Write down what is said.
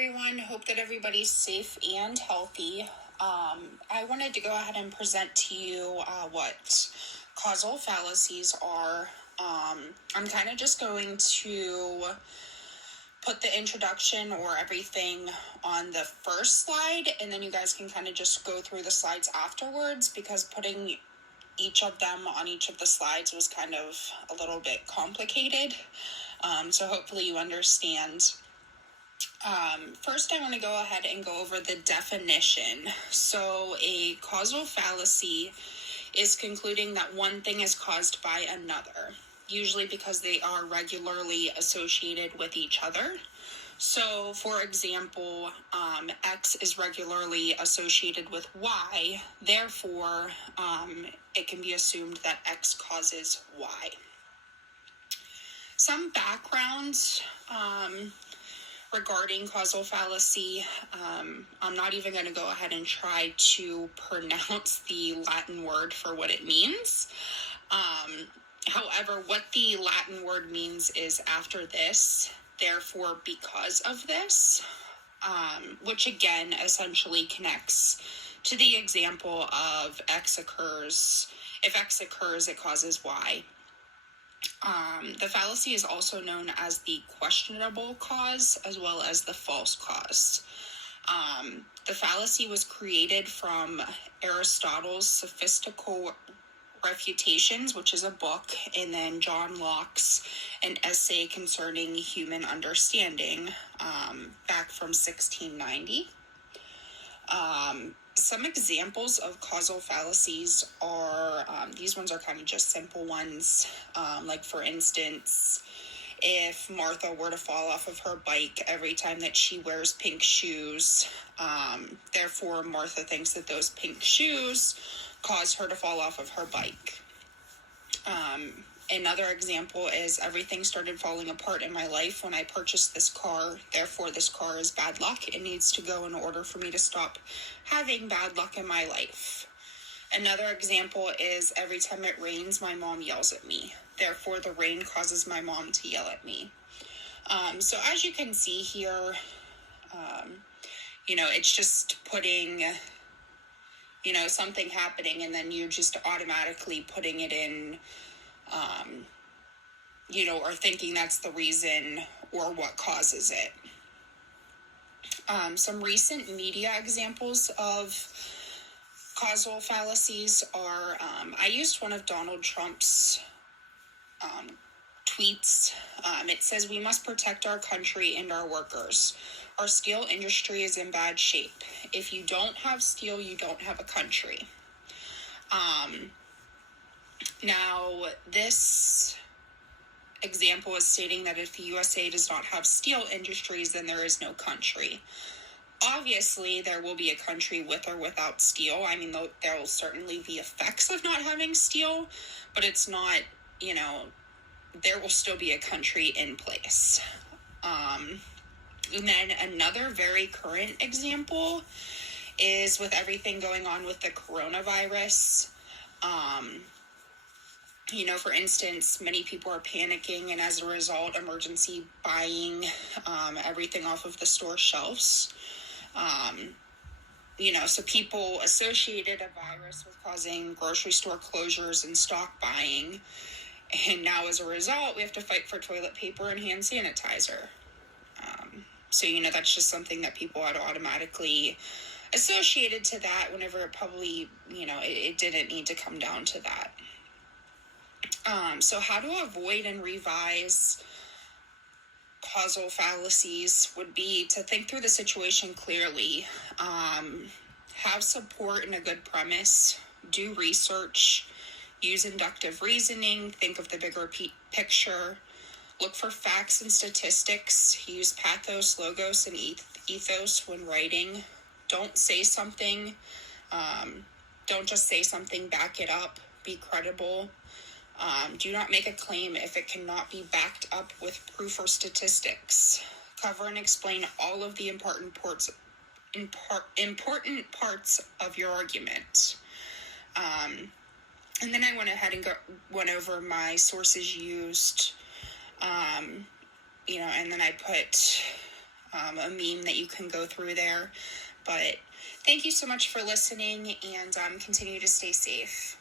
everyone. Hope that everybody's safe and healthy. I wanted to go ahead and present to you what causal fallacies are. I'm kind of just going to put the introduction or everything on the first slide, and then you guys can kind of just go through the slides afterwards, because putting each of them on each of the slides was kind of a little bit complicated. So hopefully you understand. First, I want to go ahead and go over the definition. So a causal fallacy is concluding that one thing is caused by another, usually because they are regularly associated with each other. So, for example, X is regularly associated with Y, therefore, it can be assumed that X causes Y. Some background regarding causal fallacy. I'm not even going to go ahead and try to pronounce the Latin word for what it means. However, what the Latin word means is after this, therefore because of this, which again essentially connects to the example of X occurs. If X occurs, it causes Y. The fallacy is also known as the questionable cause as well as the false cause. The fallacy was created from Aristotle's Sophistical Refutations, which is a book, and then John Locke's An Essay Concerning Human Understanding, back from 1690. Some examples of causal fallacies are, these ones are kind of just simple ones, like for instance, if Martha were to fall off of her bike every time that she wears pink shoes, therefore Martha thinks that those pink shoes cause her to fall off of her bike. Another example is everything started falling apart in my life when I purchased this car, therefore this car is bad luck. It needs to go in order for me to stop having bad luck in my life. Another example is every time it rains, my mom yells at me. Therefore, the rain causes my mom to yell at me. So as you can see here, it's just putting, something happening, and then you're just automatically putting it in, or thinking that's the reason or what causes it. Some recent media examples of causal fallacies are, I used one of Donald Trump's tweets. It says, "We must protect our country and our workers. Our steel industry is in bad shape. If you don't have steel, you don't have a country." Now, this example is stating that if the USA does not have steel industries, then there is no country. Obviously, there will be a country with or without steel. I mean, there will certainly be effects of not having steel, but it's not, there will still be a country in place. And then another very current example is with everything going on with the coronavirus. For instance, many people are panicking, and as a result, emergency buying everything off of the store shelves. So people associated a virus with causing grocery store closures and stock buying. And now as a result, we have to fight for toilet paper and hand sanitizer. So that's just something that people had automatically associated to that whenever it probably, it didn't need to come down to that. So how to avoid and revise causal fallacies would be to think through the situation clearly, have support and a good premise, do research, use inductive reasoning, think of the bigger picture, look for facts and statistics, use pathos, logos, and ethos when writing. Don't say something, don't just say something, back it up, be credible. Do not make a claim if it cannot be backed up with proof or statistics. Cover and explain all of the important parts of your argument. And then I went ahead and went over my sources used, and then I put a meme that you can go through there. But thank you so much for listening, and continue to stay safe.